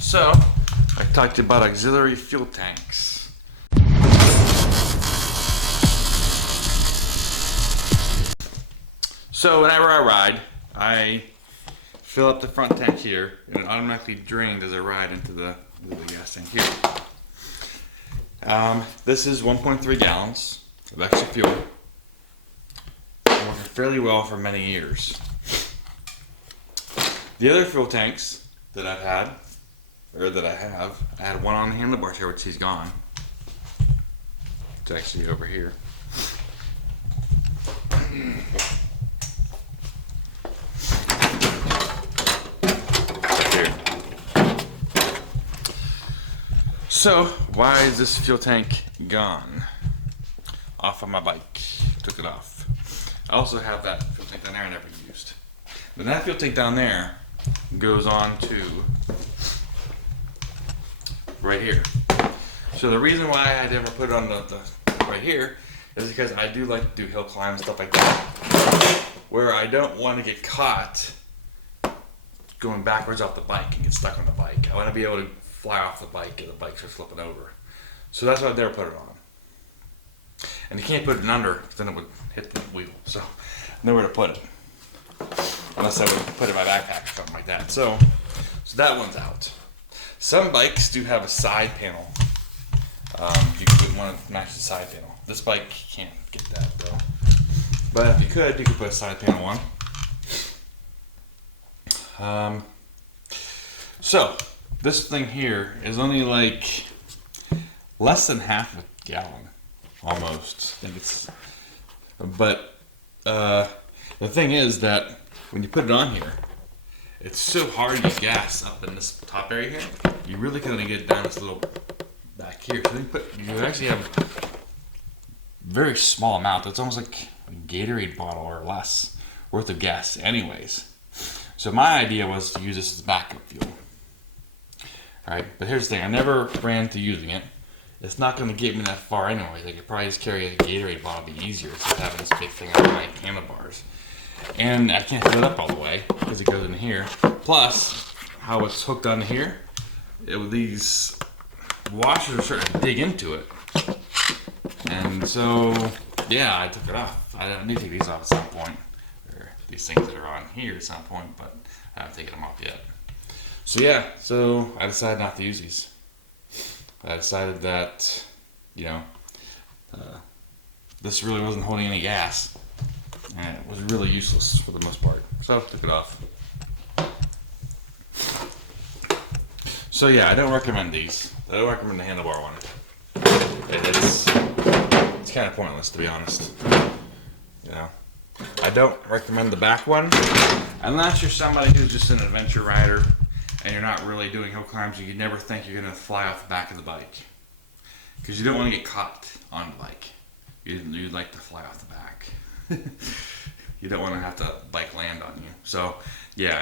So, I talked about auxiliary fuel tanks. So whenever I ride, I fill up the front tank here, and it automatically drains as I ride into the gas tank here. This is 1.3 gallons of extra fuel. Been working fairly well for many years. The other fuel tanks that I've had, or that I had one on the handlebar here, which he's gone. It's actually over here. So, why is this fuel tank gone? Off of my bike. Took it off. I also have that fuel tank down there I never used. But that fuel tank down there goes on to right here. So the reason why I never put it on the right here is because I do like to do hill climb and stuff like that, where I don't want to get caught going backwards off the bike and get stuck on the bike. I want to be able to fly off the bike and the bike starts flipping over. So that's why I never put it on. And you can't put it under because then it would hit the wheel. So nowhere to put it. Unless I would put it in my backpack or something like that. So that one's out. Some bikes do have a side panel. You can put one that matches the side panel. This bike can't get that though. But if you could put a side panel on. So this thing here is only like less than half a gallon, almost. I think it's. But the thing is that when you put it on here, it's so hard to get gas up in this top area here. You really can only get down this little back here. So you actually have a very small amount. It's almost like a Gatorade bottle or less worth of gas, anyways. So my idea was to use this as backup fuel. Alright, but here's the thing, I never ran to using it. It's not going to get me that far anyway. I could probably just carry a Gatorade bottle, it'd be easier instead of having this big thing on my handlebars. And I can't fill it up all the way because it goes in here. Plus, how it's hooked on here, these washers are starting to dig into it. And so, yeah, I took it off. I need to take these off at some point. Or these things that are on here at some point, but I haven't taken them off yet. So yeah, so I decided not to use these. I decided that, you know, this really wasn't holding any gas, and it was really useless for the most part. So I took it off. So yeah, I don't recommend these. I don't recommend the handlebar one. It's kind of pointless, to be honest. You know, I don't recommend the back one unless you're somebody who's just an adventure rider. And you're not really doing hill climbs, you never think you're going to fly off the back of the bike. Because you don't want to get caught on the bike. You'd like to fly off the back. You don't want to have the bike land on you. So, yeah,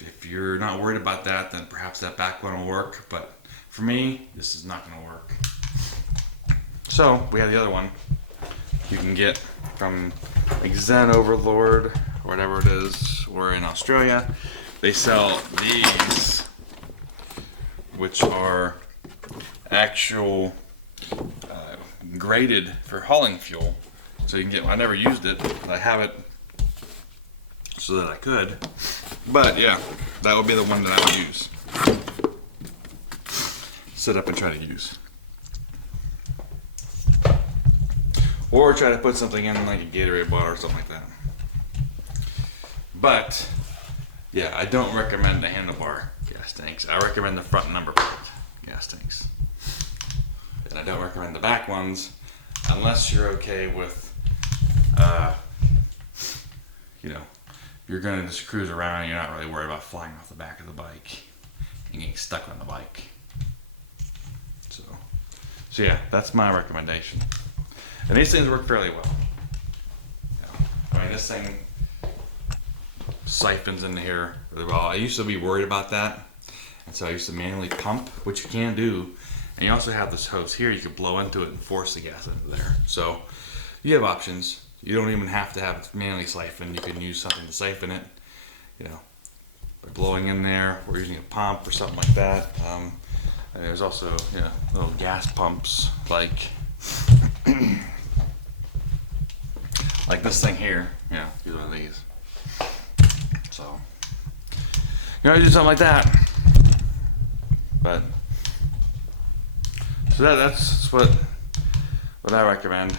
if you're not worried about that, then perhaps that back one will work. But for me, this is not going to work. So, we have the other one. You can get from like Zen Overlord, or whatever it is, or in Australia. They sell these, which are actual graded for hauling fuel. So you can get, I never used it, but I have it so that I could. But yeah, that would be the one that I would use. Set up and try to use. Or try to put something in like a Gatorade bottle or something like that. But yeah, I don't recommend the handlebar gas tanks. I recommend the front number plate gas tanks. And I don't recommend the back ones unless you're okay with, you know, you're going to just cruise around and you're not really worried about flying off the back of the bike and getting stuck on the bike. So yeah, that's my recommendation. And these things work fairly well. I mean, this thing siphons in here really well. I used to be worried about that, and so I used to manually pump, which you can do. And you also have this hose here, you can blow into it and force the gas into there. So you have options. You don't even have to have it manually siphoned. You can use something to siphon it, you know. by blowing in there or using a pump or something like that. And there's also, you know, little gas pumps like like this thing here. You know, use one of these. So you know, do something like that. But so that's what I recommend.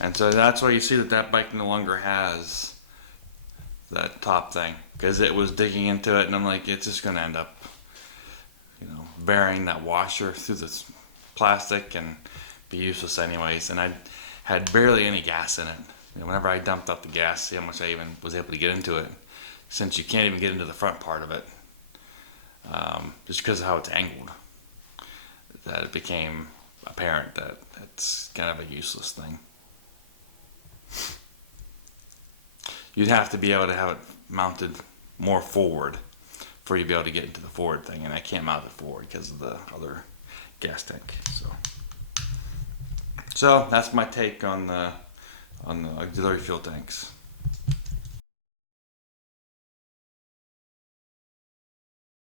And so that's why you see that bike no longer has that top thing, because it was digging into it, and I'm like, it's just gonna end up, you know, burying that washer through this plastic and be useless anyways. And I had barely any gas in it. You know, whenever I dumped out the gas, see how much I even was able to get into it, since you can't even get into the front part of it, just because of how it's angled, that it became apparent that it's kind of a useless thing. You'd have to be able to have it mounted more forward for you to be able to get into the forward thing, and I can't mount it forward because of the other gas tank. So that's my take on the auxiliary fuel tanks.